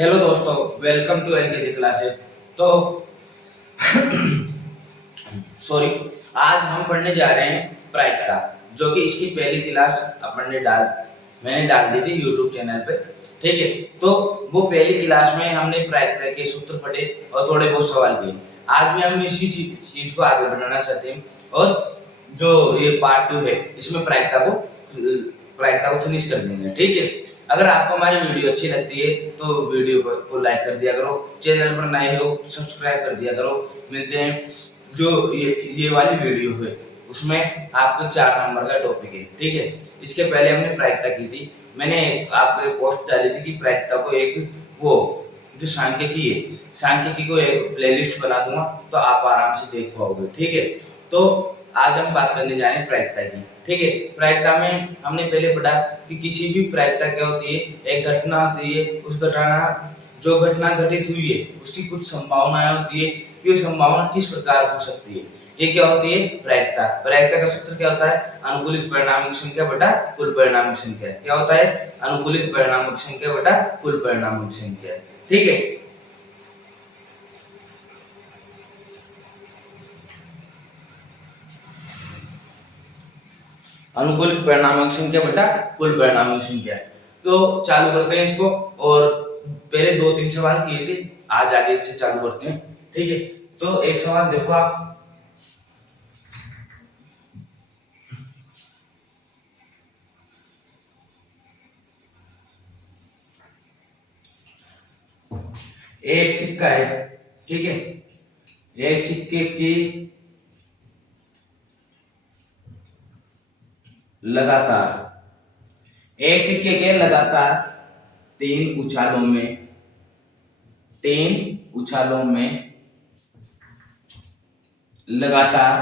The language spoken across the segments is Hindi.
हेलो दोस्तों, वेलकम टू एलकेजी क्लासेस। तो सॉरी, आज हम पढ़ने जा रहे हैं प्रायिकता, जो कि इसकी पहली क्लास मैंने डाल दी थी यूट्यूब चैनल पे। ठीक है, तो वो पहली क्लास में हमने प्रायिकता के सूत्र पढ़े और थोड़े बहुत सवाल किए। आज भी हम इसी चीज को आगे बढ़ाना चाहते हैं और जो ये पार्ट 2 है इसमें प्रायिकता को फिनिश कर देंगे। ठीक है, अगर आपको हमारी वीडियो अच्छी लगती है तो वीडियो को लाइक कर दिया करो, चैनल पर नए हो सब्सक्राइब कर दिया करो। मिलते हैं जो ये वाली वीडियो है उसमें आपको 4 नंबर का टॉपिक है। ठीक है, इसके पहले हमने प्रायिकता की थी। मैंने आपको पोस्ट डाली थी कि प्रायिकता को एक वो जो सांख्यिकी है, सांख्यिकी को एक प्लेलिस्ट बना दूंगा तो आप आराम से देख पाओगे। ठीक है, तो आज हम बात करने जा रहे हैं प्रायिकता की। ठीक है, प्रायिकता में हमने पहले पढ़ा कि किसी भी प्रायिकता क्या होती है, एक घटना होती है, जो घटना घटित हुई है उसकी कुछ संभावनाएं होती है कि वो संभावना किस प्रकार हो सकती है। ये क्या होती है? प्रायिकता। प्रायिकता का सूत्र क्या होता है? अनुकूलित परिणामिक संख्या बटा कुल परिणामिक संख्या। क्या होता है? अनुकूलित परिणामिक संख्या बटा कुल परिणामिक संख्या। ठीक है, अनुकूलित परिणामिक संख्या बटा कुल परिणामिक संख्या। तो चालू करते हैं इसको, और पहले 2-3 सवाल किए थे, आज आगे से चालू करते हैं। ठीक है, तो एक सवाल देखो आप, एक सिक्का है। ठीक है, एक सिक्के की लगातार एक सिक्के के लगातार 3 उछालों में लगातार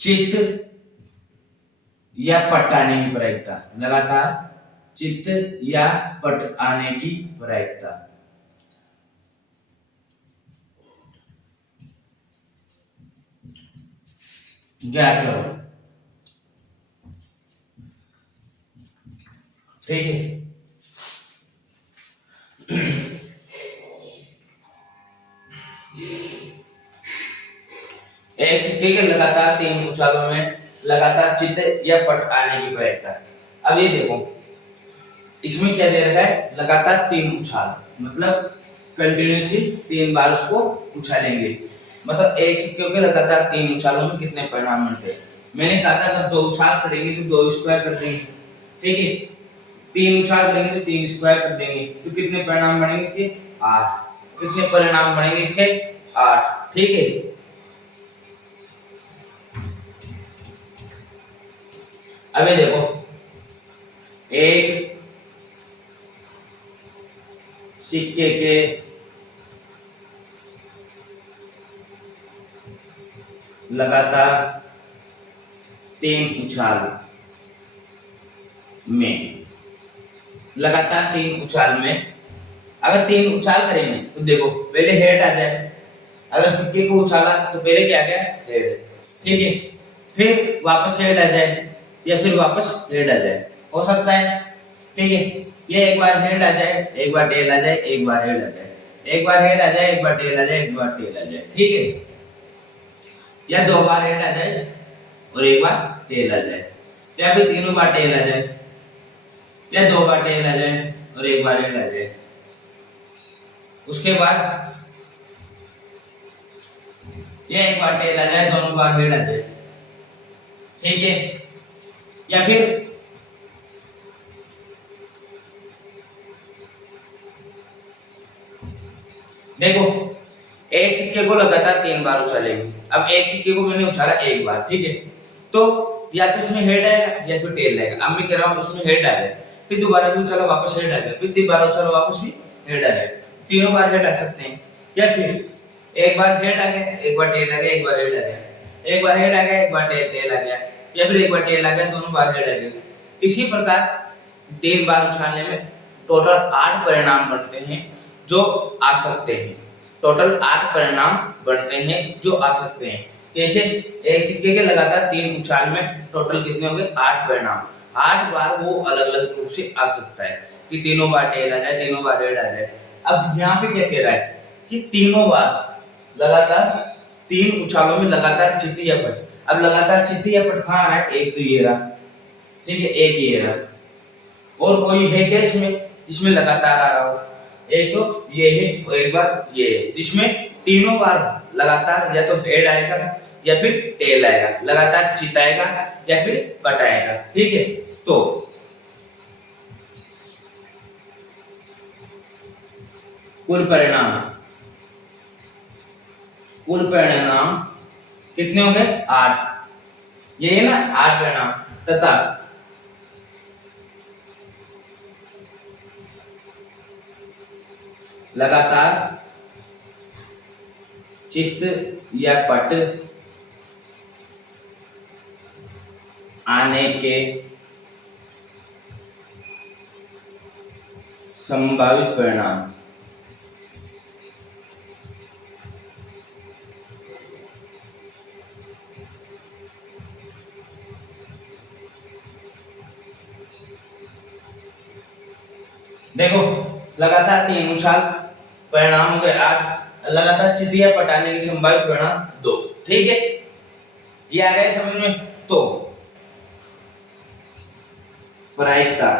चित्त या पट आने की प्रायिकता, लगातार चित्त या पट आने की प्रायिकता। ज्ञात करो। ठीक है, एक सिक्के के लगातार 3 उछालों में लगातार चित्त या पट आने की प्रायिकता। अब ये देखो, इसमें क्या दे रखा है? लगातार 3 उछाल, मतलब कंटिन्यूसली 3 बार उसको उछालेंगे। मतलब एक सिक्के के लगातार 3 उछालों में कितने परिणाम मिलते हैं? मैंने कहा था अगर 2 उछाल करेंगे तो 2 स्क्वायर कर देंगे। ठीक है, 3 उछाल करेंगे तो 3 स्क्वायर कर देंगे, तो कितने परिणाम बनेंगे इसके? 8। कितने परिणाम बनेंगे इसके? 8। ठीक है, अभी देखो, एक सिक्के के लगातार 3 उछाल में अगर 3 उछाल करेंगे तो देखो, पहले हेड आ जाए। अगर सिक्के को उछाला तो पहले क्या गया? हेड। ठीक है, फिर वापस हेड आ जाए या फिर वापस हेड आ जाए, हो सकता है। ठीक है, ये एक बार हेड आ जाए, एक बार टेल आ जाए, एक बार हेड आ जाए, एक बार हेड आ जाए, एक बार टेल आ जाए, एक बार टेल आ जाए। ठीक है, या 2 बार हेड आ जाए और एक बार टेल आ जाए, या फिर 3 बार टेल आ जाए, या 2 बार टेल आ जाए और एक बार हेड आ जाए। उसके बाद ये एक बार टेल आ जाए, दोनों बार हेड आ जाए। ठीक है, या फिर देखो, एक सिक्के को लगातार 3 बार उछालेंगे। अब एक सिक्के को मैंने उछाला एक बार। ठीक है, तो या तो इसमें हेड आएगा या फिर टेल आएगा। अब मैं कह रहा हूं उसमें हेड आ जाए, फिर दोबारा भी उछालो वापस हेड आ जाए, फिर 3 बार उछालो वापस भी हेड आ जाए। तीनों बार हेड आ सकते हैं, या फिर एक बार हेड आ गया, एक बार टेल आ गया, एक बार हेड आ गया, एक बार हेड आ गया, एक बार टेल आ गया, या फिर एक बार टेल आ गया, दोनों बार हेड आ गया। इसी प्रकार 3 बार उछालने में टोटल 8 परिणाम बनते हैं जो आ सकते हैं। टोटल 8 परिणाम बनते हैं जो आ सकते हैं। कैसे? एक सिक्के के लगातार 3 उछाल में टोटल कितने होंगे? 8 परिणाम। 8 बार वो अलग अलग रूप से आ सकता है कि तीनों बार टेल आ जाए, तीनों बार हेड आ जाए। अब यहाँ पे क्या कह रहा है कि तीनों बार लगातार 3 उछालों में लगातार चित्ती या पट। अब लगातार चित्ती या पट कहाँ है? एक तो ये रहा, ठीक है, एक ये रहा, और कोई है क्या इसमें जिसमें लगातार आ रहा हो? एक तो ये है और एक बार ये है, जिसमें तीनों बार लगातार या तो हेड आएगा या फिर टेल आएगा, लगातार चित आएगा या फिर पट आएगा, ठीक है। तो कुल परिणाम कितने हो गए? 8। ये है ना 8 परिणाम, तथा लगातार चित्त या पट आने के संभावित परिणाम। देखो लगातार 3 उछाल, परिणाम हो गए 8, लगातार चितिया पटाने की संभावित परिणाम 2, ठीक है। ये आ गए समझ में? तो प्रायिकता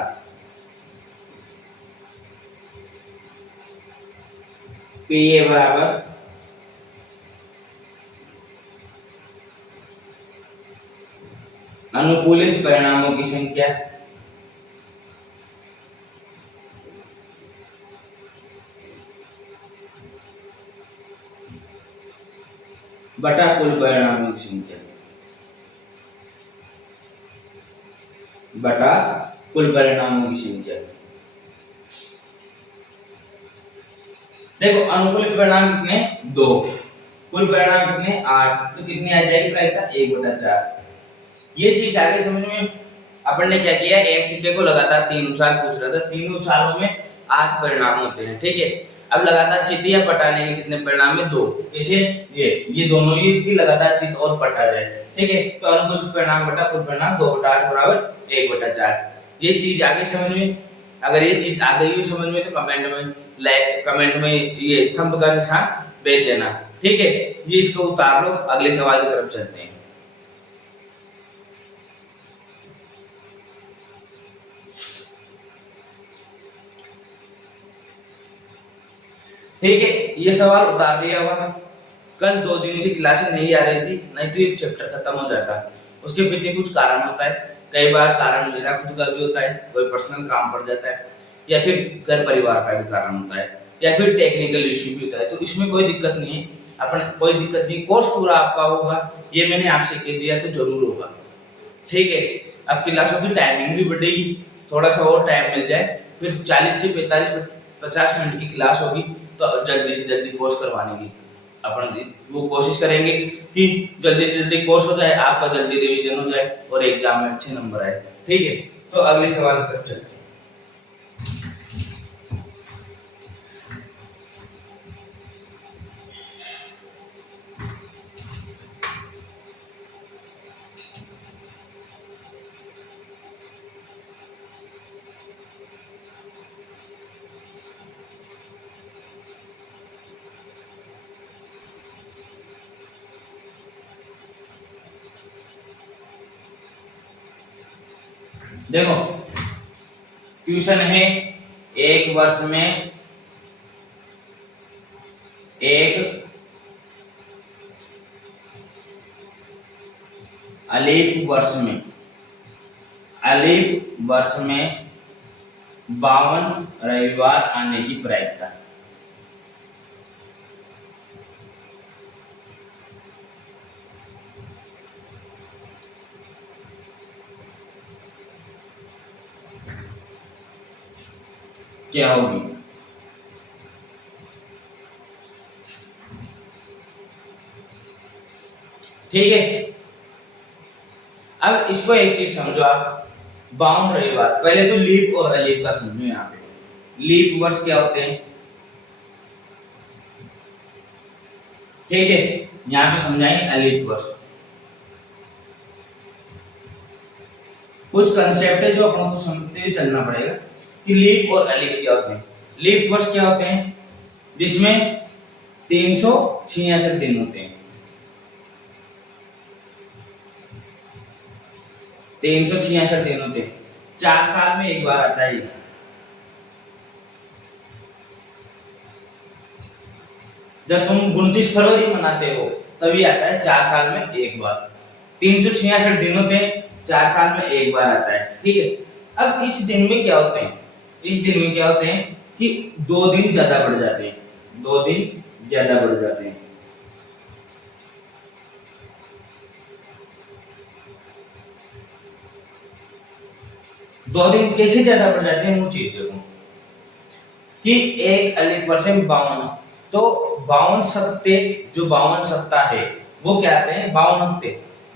P बराबर अनुकूलित परिणामों की संख्या बटा कुल परिणामों की संख्या बटा कुल परिणामों की संख्या। देखो अनुकूलित परिणाम कितने? 2, कुल परिणाम कितने? 8, तो कितनी आ जाएगी प्रायिकता? 1/4। ये चीज आगे समझ में? अपन ने क्या किया, एक सिक्के को लगातार 3 उछाल पूछ रहा था, 3 उछालों में 8 परिणाम होते हैं, ठीक है। अब लगातार चित या पटाने के कितने परिणाम में? 2। कैसे? ये दोनों ही लगातार चित और पटा जाए, ठीक है। तो अनुकूलित परिणाम बटा कुल परिणाम 2/8 बराबर 1/4। ये चीज आगे समझ में? अगर ये चीज आ गई हो समझ में तो कमेंट में ये थंब का निशान भेज देना, ठीक है। ये इसको उतार लो, अगले सवाल की तरफ चलते हैं। ठीक है, ये सवाल उतार लिया होगा। कल 2 दिन से क्लासेस नहीं आ रही थी, नहीं तो ये चैप्टर खत्म हो जाता। उसके पीछे कुछ कारण होता है, कई बार कारण मेरा खुद का भी होता है, कोई पर्सनल काम पड़ जाता है, या फिर घर परिवार का भी कारण होता है, या फिर टेक्निकल इश्यू भी होता है। तो इसमें कोई दिक्कत नहीं है, अपन कोई दिक्कत नहीं, कोर्स पूरा आपका होगा, ये मैंने आपसे कह दिया तो जरूर होगा, ठीक है। अब क्लासों की टाइमिंग भी बढ़ेगी, थोड़ा सा और टाइम मिल जाए, फिर 40 से 45-50 मिनट की क्लास होगी, तो जल्दी से जल्दी कोर्स करवाने की अपन वो कोशिश करेंगे कि जल्दी से जल्दी कोर्स हो जाए, आपका जल्दी रिवीजन हो जाए और एग्जाम में अच्छे नंबर आए, ठीक है। तो अगले सवाल की तरफ चलते हैं। देखो ट्यूशन है, एक वर्ष में एक अलीफ वर्ष में 52 रविवार आने की प्रायिकता। क्या होगी? ठीक है, अब इसको एक चीज समझो आप, 52 रविवार, पहले तो लीप और अलीफ का समझो। यहाँ पे लीप वर्ष क्या होते हैं, ठीक है। यहाँ पे समझाएंगे अलीप वर्ष। कुछ कंसेप्ट है जो अपन को समझते हुए चलना पड़ेगा कि लीप और अलीप क्या होते हैं। लीप वर्ष क्या होते हैं, जिसमें 366 दिन होते हैं, 366 दिन होते हैं, 4 साल में एक बार आता है। जब तुम 29 फरवरी मनाते हो तभी आता है, 4 साल में एक बार। 366 दिन होते हैं, 4 साल में एक बार आता है, ठीक है। अब इस दिन में क्या होते हैं, इस दिन में क्या होते हैं कि 2 दिन ज्यादा बढ़ जाते हैं, 2 दिन ज्यादा बढ़ जाते हैं। दो दिन कैसे ज्यादा बढ़ जाते हैं वो चीज देखो कि एक अलीप वर्ष में 52, तो 52 सप्ते, जो 52 सप्ताह है वो क्या आते हैं, 52 हफ्ते।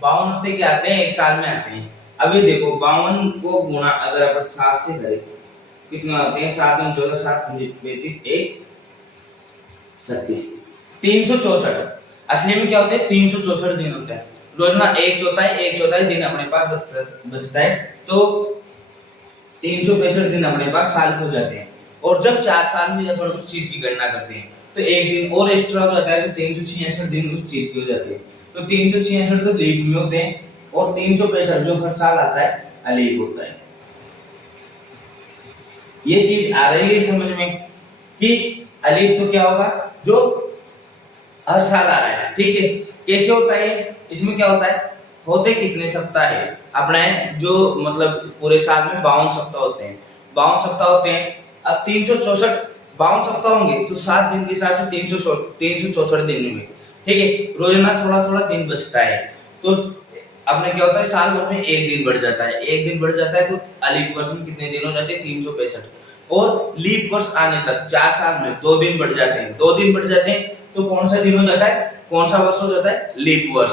52 हफ्ते क्या आते हैं, एक साल में आते हैं। अभी देखो 52 को गुणा अगर अपन 7 से करें कितना आते हैं, 7 में 14, 7 35, 1 36, 364। असली में क्या होते हैं, 364 दिन होते हैं। रोजाना एक चौथाई दिन अपने पास बचता है, तो 365 दिन अपने पास साल के हो जाते हैं। और जब 4 साल में अपन उस चीज की गणना करते हैं तो एक दिन और एक्स्ट्रा हो जाता है, तो 366 दिन उस चीज के हो जाते हैं। तो 366 तो लीप में होते हैं और 365 जो हर साल आता है अलीप होता है। ये चीज आ रही है समझ में कि अलीप तो क्या होगा, जो हर साल आ रहा है, ठीक है। कैसे होता है, इसमें क्या होता है, होते कितने सप्ताह है अपने, जो मतलब पूरे साल में 52 सप्ताह होते हैं, 52 सप्ताह होते हैं। अब 364 52 सप्ताह होंगे तो 7 दिन के हिसाब से 364 दिन हुए, ठीक है। रोजाना थोड़ा थोड़ा दिन बचता है, तो अपने क्या होता है, साल भर में एक दिन बढ़ जाता है, एक दिन बढ़ जाता है, तो अलीप वर्ष में कितने दिन हो जाते हैं, 365। और लीप वर्ष आने तक 4 साल में 2 दिन बढ़ जाते हैं, 2 दिन बढ़ जाते हैं, तो कौन सा दिन हो जाता है, कौन सा वर्ष हो जाता है, लीप वर्ष।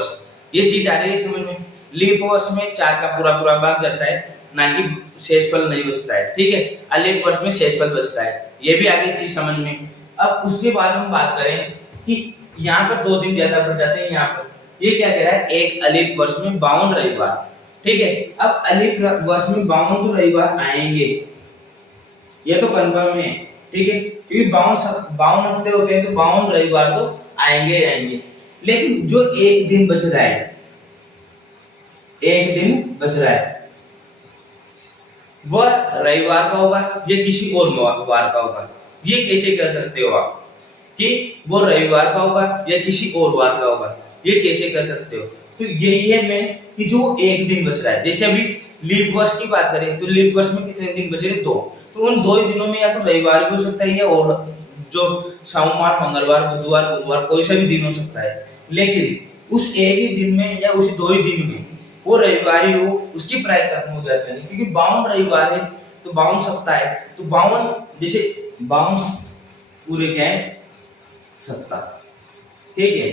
ये चीज आ रही है समझ में। लीप वर्ष में 4 का पूरा पूरा भाग जाता है, ना कि शेषफल नहीं बचता है, ठीक है। अलीप वर्ष में शेषफल बचता है, ये भी आगे चीज समझ में। अब उसके बाद हम बात करें कि यहाँ पर 2 दिन ज्यादा बढ़ जाते हैं। यहाँ पर ये क्या कह रहा है, एक अलीप वर्ष में 52 रविवार, ठीक है। अब अलीप वर्ष में 52 तो रविवार आएंगे, ये तो कंफर्म है, ठीक है, क्योंकि 52 हफ्ते होते हैं, तो 52 रविवार तो आएंगे आएंगे। लेकिन जो एक दिन बच रहा है, एक दिन बच रहा है, वह रविवार का होगा या किसी और वार का होगा। ये कैसे कह सकते हो आप कि वो रविवार का होगा या किसी और वार का होगा, ये कैसे कह सकते हो। तो यही है मैं कि जो एक दिन बच रहा है, जैसे अभी लीप वर्ष की बात करें तो लीप वर्ष में कितने दिन बच रहे, 2, तो उन 2 ही दिनों में या तो रविवार भी हो सकता है या और जो सोमवार, मंगलवार, बुधवार, गुरुवार कोई सा भी दिन हो सकता है। लेकिन उस एक ही दिन में या उस 2 ही दिन में वो रविवार ही हो, उसकी प्रायः खत्म हो जाती है, क्योंकि 52 रविवार है तो 52 सप्ताह है, तो 52 जैसे 52 पूरे क्या है, सप्ताह, ठीक है।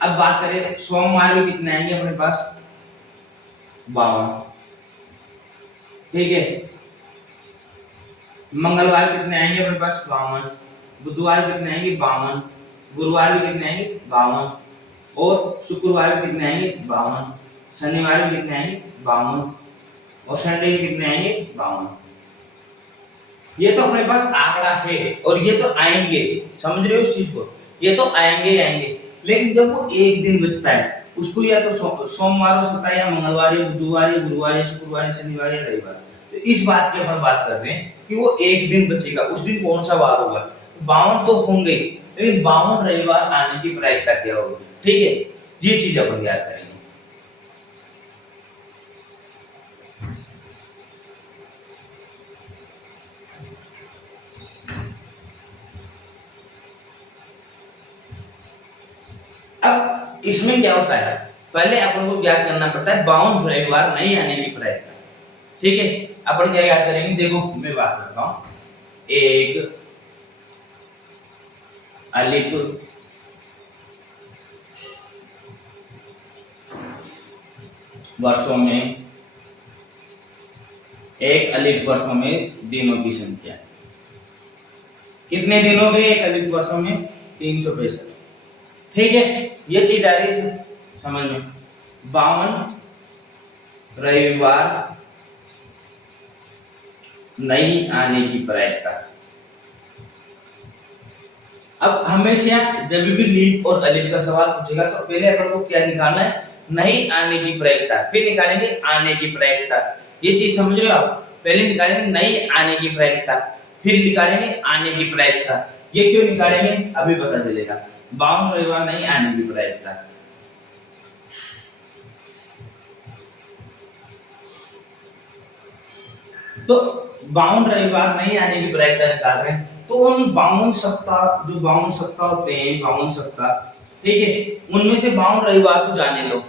अब बात करें सोमवार में कितने आएंगे अपने पास, 52, ठीक है। मंगलवार कितने आएंगे अपने पास, 52, बुधवार कितने आएंगे, 52, गुरुवार भी कितने आएंगे, 52, और शुक्रवार भी कितने आएंगे, 52, शनिवार भी कितने आएंगे, 52, और संडे भी कितने आएंगे, 52। ये तो अपने पास आंकड़ा है और ये तो आएंगे, समझ रहे हो इस चीज को, ये तो आएंगे आएंगे। लेकिन जब वो एक दिन बचता है उसको या तो सोमवार हो सकता है या मंगलवार या बुधवार या गुरुवार या शुक्रवार या शनिवार या रविवार। तो इस बात की अपन बात कर रहे हैं कि वो एक दिन बचेगा, उस दिन कौन सा वार होगा। 52 तो होंगे, लेकिन 52 रविवार आने की प्रायिकता क्या होगी, ठीक है। ये चीज अपन याद करेंगे। अब इसमें क्या होता है, पहले अपन को ज्ञात करना पड़ता है 52 रविवार नहीं आने की प्रायिकता, ठीक है। अपन क्या याद करेंगे, देखो मैं बात करता हूं, एक अलीप वर्षों में, एक अलीप वर्षों में दिनों की संख्या, कितने दिन हो गए एक अलिफ वर्षों में? 365। ठीक है, ये चीज आ रही है समझ में। 52 रविवार नहीं आने की प्रायिकता। अब हमेशा जब भी लीप और अलिफ का सवाल पूछेगा तो पहले अपन को क्या निकालना है? नहीं आने की प्रायिकता, फिर निकालेंगे आने की प्रायिकता। ये चीज समझ रहे हो आप? पहले निकालेंगे नहीं आने की प्रायिकता, फिर निकालेंगे आने की प्रायिकता। ये क्यों निकालेंगे अभी पता चलेगा। 52 रविवार नहीं आने की प्रायिकता। तो 52 रविवार नहीं आने की प्रायिकता निकाल रहे हैं, तो उन 52 सप्ताह, जो 52 सप्ताह होते हैं, 52 सप्ताह, ठीक है, उनमें से 52 रविवार तो जाने दो,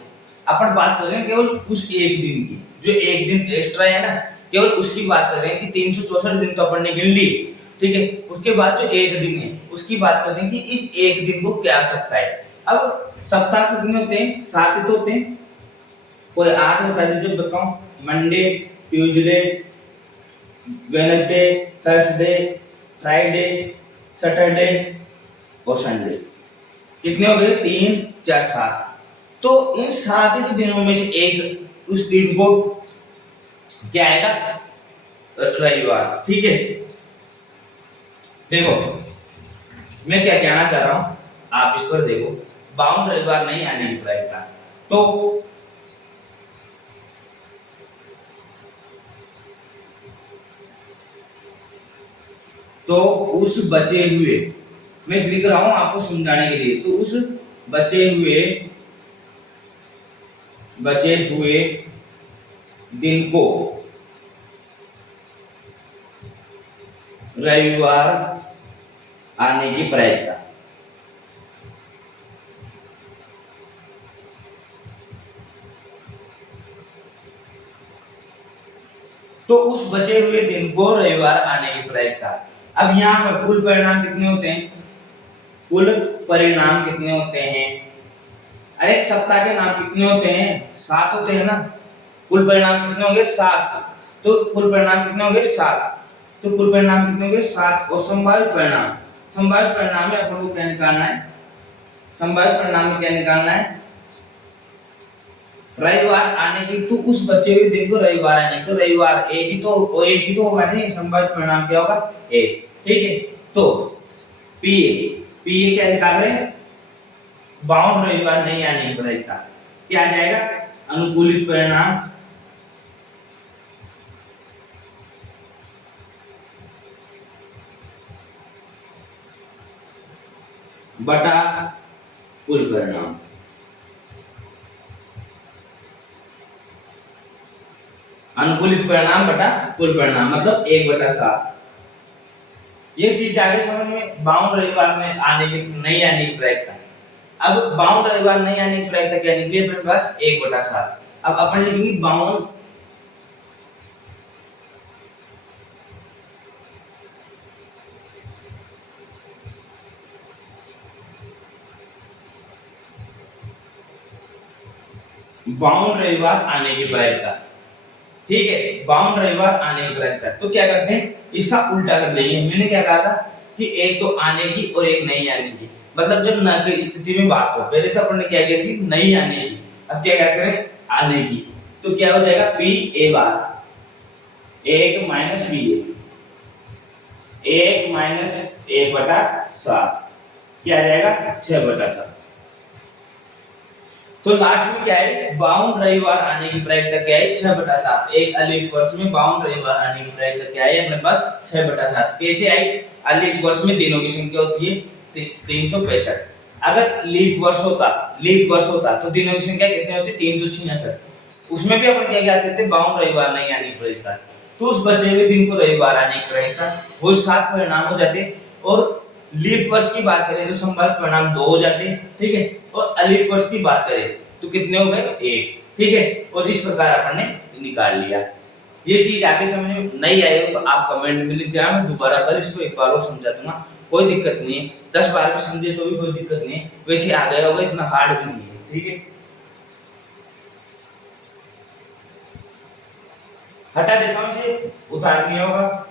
अपन बात कर रहे हैं केवल उस एक दिन की, जो एक दिन एक्स्ट्रा है ना, केवल उसकी बात कर रहे हैं कि 364 दिन तो अपन ने गिन लिए, ठीक है। उसके बाद जो एक दिन है उसकी बात कर रहे हैं कि इस एक दिन को क्या सकता है। अब सप्ताह कितने होते हैं? 7 ही तो होते हैं। कोई 8 बता दीजिए, बताओ। Monday, Tuesday, Wednesday, Thursday, Friday, Saturday और संडे। कितने हो गए? 3 4 7। तो इन 7 ही दिनों में से एक उस दिन को क्या आएगा? रविवार। ठीक है, देखो मैं क्या कहना चाह रहा हूं, आप इस पर देखो। 52 रविवार नहीं आने की प्रायिकता, तो उस बचे हुए, मैं लिख रहा हूं आपको समझाने के लिए, तो उस बचे हुए दिन को रविवार आने की प्रायिकता। तो उस बचे हुए दिन को रविवार आने की प्रायिकता। अब यहाँ पर कुल परिणाम कितने होते हैं? कुल परिणाम कितने होते हैं? अरे सप्ताह के नाम कितने होते हैं? 7 होते हैं ना। कुल परिणाम कितने होंगे? 7। तो कुल परिणाम कितने होंगे? 7। तो कुल परिणाम कितने होंगे? 7। और संभावित परिणाम में अपन को क्या निकालना है? संभावित परिणाम में क्या निकालना है? रविवार आने की। तो उस बचे हुए दिन को रविवार आने की, तो रविवार एक ही तो होगा नहीं। संभावित परिणाम क्या होगा? एक। ठीक है, तो पीए क्या निकाल रहे हैं? 52 रविवार नहीं आने की प्रायिकता। क्या आ जाएगा? अनुकूलित परिणाम बटा कुल परिणाम। अनुकूलित परिणाम बटा कुल परिणाम मतलब 1/7। ये चीज जाके समझ में। 52 रविवार में आने की नहीं आने की प्रायिकता। अब 52 रविवार नहीं आने की प्रायिकता क्या निकली अपने पास? 1/7। अब अपन लिखेंगे 52 रविवार आने की प्रायिकता। ठीक है, 52 रविवार आने की प्रायिकता। तो क्या करते हैं, इसका उल्टा कर देंगे। मैंने क्या कहा था कि एक तो आने की और एक नहीं आने की, मतलब जब न की स्थिति में बात हो। पहले तो अपन ने क्या किया थी? नहीं आने की। अब क्या करें? आने की। तो क्या हो जाएगा? P A bar 1 minus P A 1 minus 1/7 क्या आ जाएगा? 6/7। तो लास्ट में क्या है? 52 रविवार आने की प्रायिकता क्या है? 6/7। एक अलिफ वर्ष में 52 रविवार आने की प्रायिकता क्या है अपने पास? 6/7। कैसे आई? अलिफ वर्ष में दिनों की संख्या होती है 365। अगर लीप वर्ष होता तो दिनों की संख्या कितनी होती? 366। उसमें भी अपन क्या क्या करते थे? 52 रविवार नहीं आने की प्रायिकता। तो उस बचे हुए दिन को रविवार आने की प्रायिकता, वो 7 परिणाम हो जाते। और लीप वर्ष की बात करें तो संभावित परिणाम 2 हो जाते हैं। ठीक है, और अलीप वर्ष की बात करें तो कितने हो गए? 1। ठीक है, और इस प्रकार अपन ने निकाल लिया। ये चीज आगे समझ में नहीं आई हो तो आप कमेंट में लिख देना, मैं दोबारा कल इसको एक बार और समझा दूंगा। कोई दिक्कत नहीं है, 10 बार में समझे तो भी कोई दिक्कत नहीं है। वैसे आ गया होगा, इतना हार्ड भी नहीं है। ठीक है, हटा देता हूँ इसे, उतार नहीं होगा।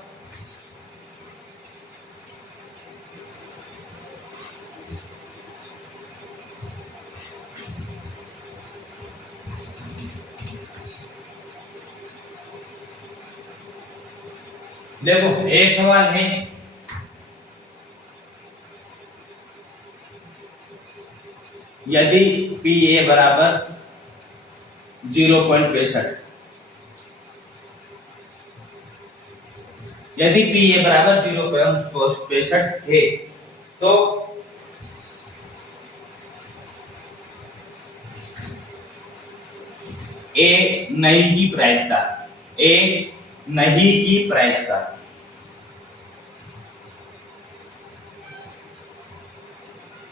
देखो एक सवाल है, यदि पी ए बराबर 0.65, यदि पी ए बराबर 0.65 है तो ए नहीं की प्रायिकता, ए नहीं की प्रायिकता,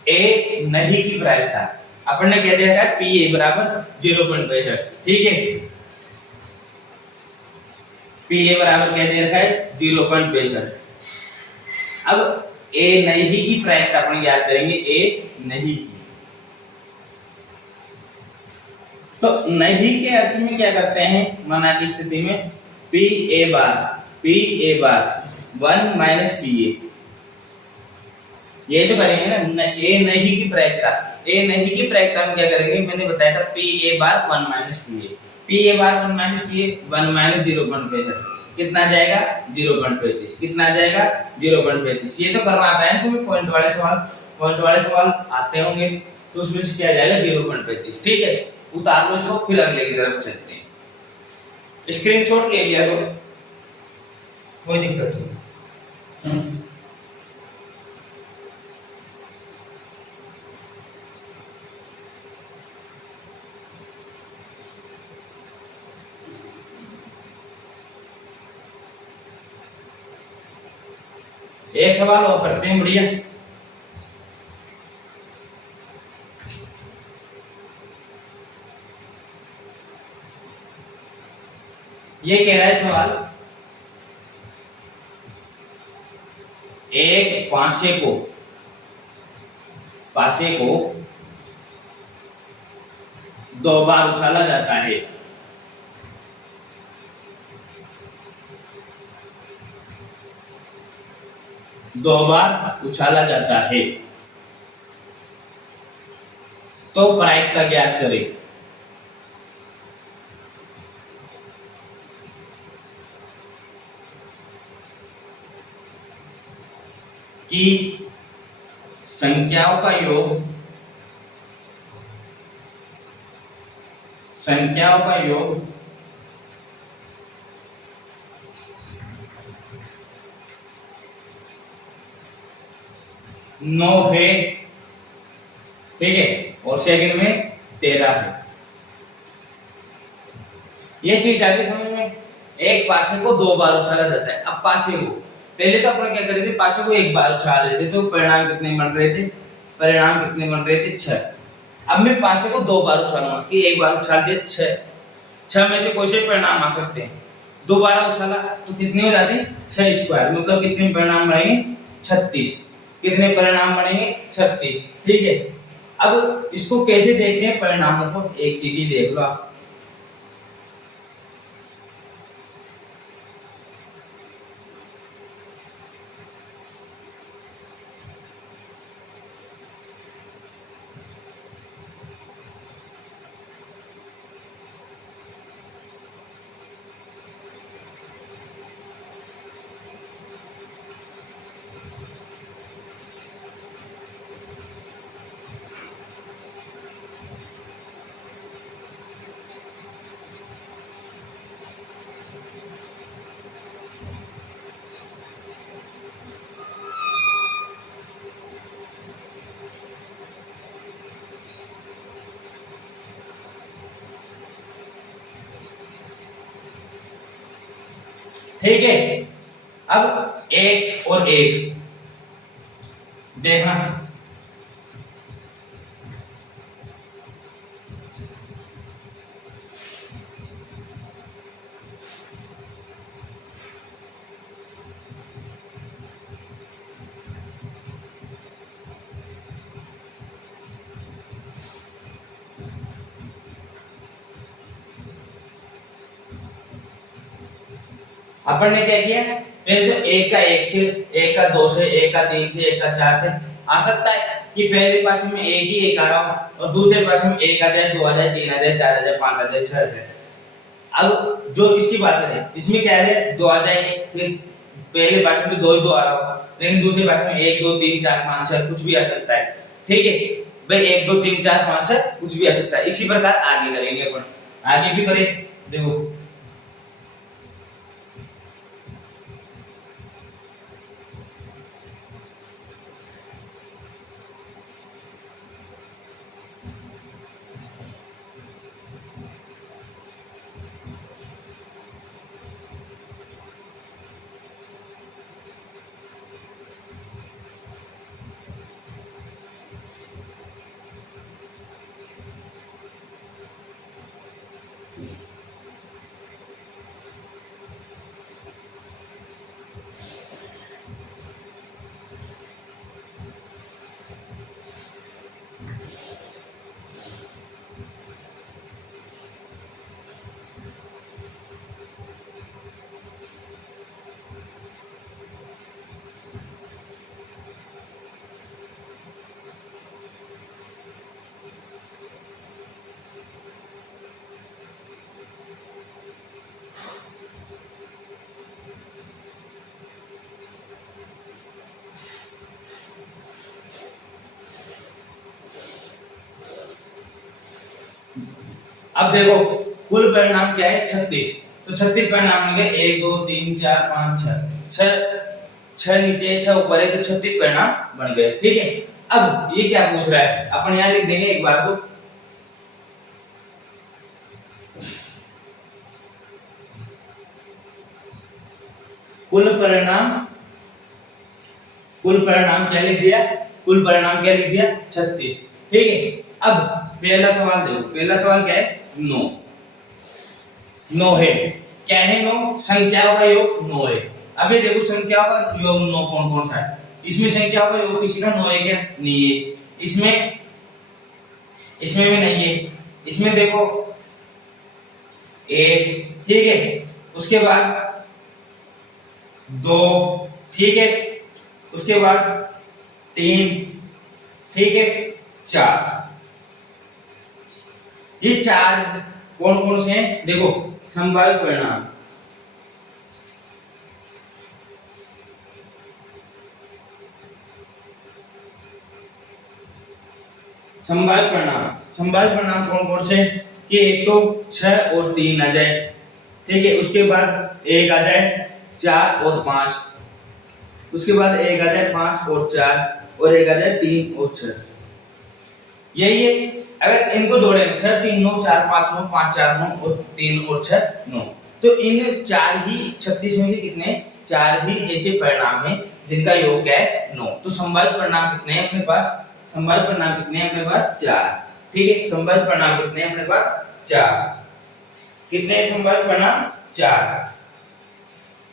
ए नहीं की प्रायिकता अपन ने कह दिया है पी ए बराबर 0.65, ठीक है। पी ए बराबर कह दिया है 0.65। अब ए नहीं की प्रायिकता अपन याद करेंगे, ए नहीं की, तो नहीं के अर्थ में क्या करते हैं, माना की स्थिति में P A bar 1 minus P A, ये तो करेंगे ना। ए नहीं की प्रायिकता, ए नहीं की प्रायिकता में क्या करेंगे, मैंने बताया था P A bar 1 minus P A, P A bar 1 minus P A, 1 minus 0.65 कितना जाएगा 0.35, कितना जाएगा 0.35। ये तो करना आता है तुम्हें, पॉइंट वाले सवाल आते होंगे, तो उसमें से क्या जाएगा 0.35, ठीक है। उतार लो इसको, फिर अगले की तरफ चलते हैं। स्क्रीनशॉट ले लिया तो कोई दिक्कत नहीं। एक सवाल और करते हैं, बढ़िया। ये कह रहा है सवाल, एक पासे को 2 बार उछाला जाता है, तो प्रायिकता ज्ञात करें। कि संख्याओं का योग 9 है, ठीक है, और सेकंड में 13 है। ये चीज आगे समझ में। एक पासे को 2 बार उछाला जाता है। अब पासे को पहले तो अपन क्या कर रहे थे, पासे को 1 बार उछाल रहे थे, तो परिणाम कितने बन रहे थे, 6। अब मैं पासे को 2 बार उछालूंगा, कि 1 बार उछाल दिया 6 में से कोई से परिणाम आ सकते हैं। 2 बार उछाला तो कितने हो जाते हैं 6 स्क्वायर, मतलब कितने परिणाम बनेंगे 36। कितने परिणाम बनेंगे 36, ठीक है। अब इसको कैसे देखते हैं परिणामों को, एक चीज ही देख लो आप। ठीक है। अब 1 और 1 देखना, अपन ने क्या किया, पहले तो 1 का 1 से, 1 का 2 से, 1 का 3 से, 1 का 4 से आ सकता है कि पहले पासे में 1 ही 1 आ रहा हो और दूसरे पासे में 1 आ जाए, 2 आ जाए, 3 आ जाए, 4 आ जाए, 5 आ जाए, 6 आ जाए। अब जो इसकी बात है, इसमें क्या है 2 आ जाएंगे, फिर पहले भाषण में दो ही दो आ रहा हो, लेकिन दूसरे भाषण में 1 2 3 4 5 6 कुछ भी आ सकता है। ठीक है भाई, 1 2 3 4 5 6 कुछ भी आ सकता है। इसी प्रकार आगे करेंगे अपन, आगे भी करें। देखो अब देखो कुल परिणाम क्या है 36। तो 36 परिणाम मिल गए 1 2 3 4 5 6 6 नीचे 6 ऊपर है, तो 36 परिणाम बन गए। ठीक है, अब ये क्या पूछ रहा है अपन यहाँ लिख देंगे एक बार। तो कुल परिणाम क्या लिख दिया, कुल परिणाम क्या लिख दिया 36। ठीक है, अब पहला सवाल देखो, पहला सवाल क्या है 9। 9 है, क्या है 9, संख्याओं का योग 9 है। अभी देखो संख्याओं का योग 9 कौन कौन सा है, इसमें संख्याओं का योग किसी का 9 है क्या, नहीं है। इसमें भी नहीं है। इसमें देखो 1, ठीक है, उसके बाद 2, ठीक है, उसके बाद 3, ठीक है, 4। ये 4 कौन कौन से हैं, देखो संभावित परिणाम। संभावित परिणाम कौन कौन से, कि एक तो 6 और 3 आ जाए, ठीक है, उसके बाद 1 आ जाए, 4 और 5, उसके बाद 1 आ जाए 5 और 4, और 1 आ जाए 3 और 6। यही है, अगर इनको जोड़ेंगे 6 3 9 4 5 9 5 4 9 और 3 और 6 9, तो इन 4 ही 36 में से कितने 4 ही ऐसे परिणाम हैं जिनका योग क्या है 9। तो संभावित परिणाम कितने हैं अपने पास, संभावित परिणाम कितने हैं अपने पास 4। ठीक है, संभावित परिणाम कितने हैं अपने पास 4। कितने संभावित परिणाम 4।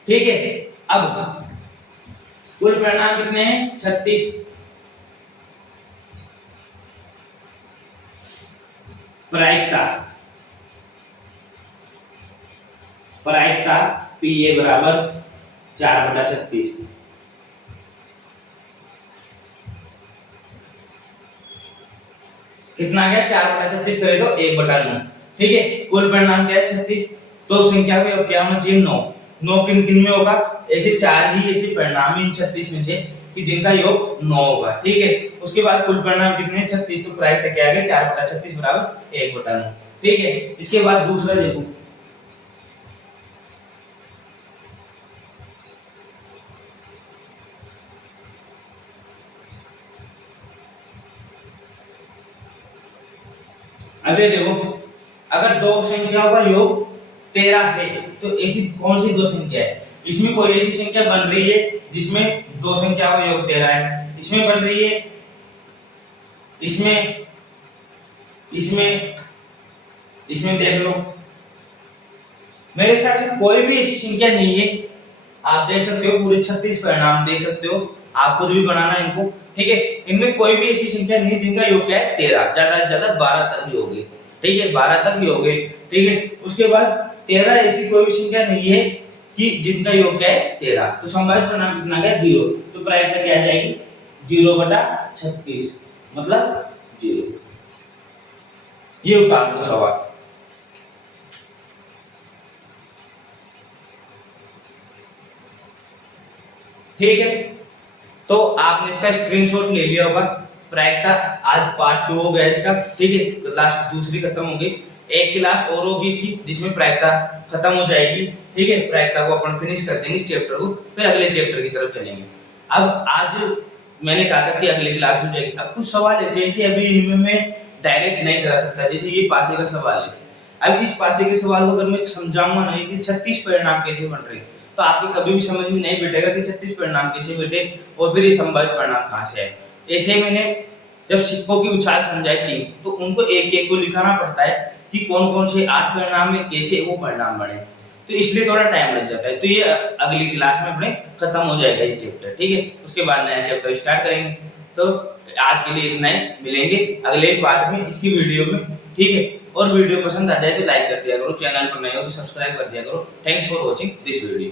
ठीक है, अब कुल परिणाम कितने हैं 36। प्रायिकता P A बराबर 4/36। कितना आ गया 4/36 करे तो 1/9। ठीक है, कुल परिणाम क्या है 36। तो संख्या का योग क्या होना चाहिए 9। 9 किन किन में होगा, ऐसे 4 ही ऐसे परिणाम इन 36 में से कि जिनका योग 9 होगा। ठीक है, उसके बाद कुल परिणाम कितने 36, तो प्रायिकता क्या आ गया 4/36 बराबर 1/9। ठीक है, इसके बाद दूसरा देखो, अभी देखो अगर दो संख्याओं का योग 13 है, तो ऐसी कौन सी दो संख्या है, इसमें कोई ऐसी संख्या बन रही है जिसमें दो संख्याओं का योग 13 है, इसमें बन रही है, इसमें इसमें इसमें देख लो, मेरे हिसाब से कोई भी ऐसी संख्या नहीं है। आप देख सकते हो पूरे 36 परिणाम देख सकते हो, आप खुद भी बनाना इनको। ठीक है, इनमें कोई भी ऐसी संख्या नहीं जिनका योग क्या है 13, ज्यादा से ज्यादा 12 तक ही होगी। ठीक है, 12 तक ही होगी। ठीक है, उसके बाद 13 ऐसी कोई भी संख्या नहीं है कि जिनका योग क्या है 13। तो संभावित परिणाम कितना गया 0। तो प्रायिकता क्या आ जाएगी 0/36 मतलब 0। ये उतार दो सवाल। ठीक है, तो आपने इसका स्क्रीनशॉट ले लिया होगा। प्रायिकता आज पार्ट 2 हो गया इसका, ठीक है, क्लास दूसरी खत्म हो गई। एक क्लास और होगी इसकी जिसमें प्रायिकता खत्म हो जाएगी, ठीक है, प्रायिकता को अपन फिनिश कर देंगे इस चैप्टर को, फिर अगले चैप्टर की तरफ चलेंगे। अब आज मैंने कहा था कि अगली क्लास में जाएगी। अब कुछ सवाल ऐसे हैं कि अभी इनमें मैं डायरेक्ट नहीं करा सकता, जैसे ये पासे का सवाल है। अब इस पासे के सवाल को अगर मैं समझाऊंगा नहीं कि 36 परिणाम कैसे बन रहे, तो आपको कभी भी समझ में नहीं बैठेगा कि 36 परिणाम कैसे बैठे और फिर ये संभावित परिणाम कहाँ से आए। ऐसे मैंने जब सिक्कों की उछाल समझाई थी तो उनको एक एक को लिखाना पड़ता है कि कौन कौन से 8 परिणाम में कैसे वो परिणाम बने, तो इसलिए थोड़ा टाइम लग जाता है। तो ये अगली क्लास में अपने खत्म हो जाएगा ये चैप्टर, ठीक है, उसके बाद नया चैप्टर स्टार्ट करेंगे। तो आज के लिए इतना ही, मिलेंगे अगले पार्ट में इसकी वीडियो में, ठीक है। और वीडियो पसंद आ जाए तो लाइक कर दिया करो, चैनल पर नए हो तो सब्सक्राइब कर दिया करो। Thanks for watching this video.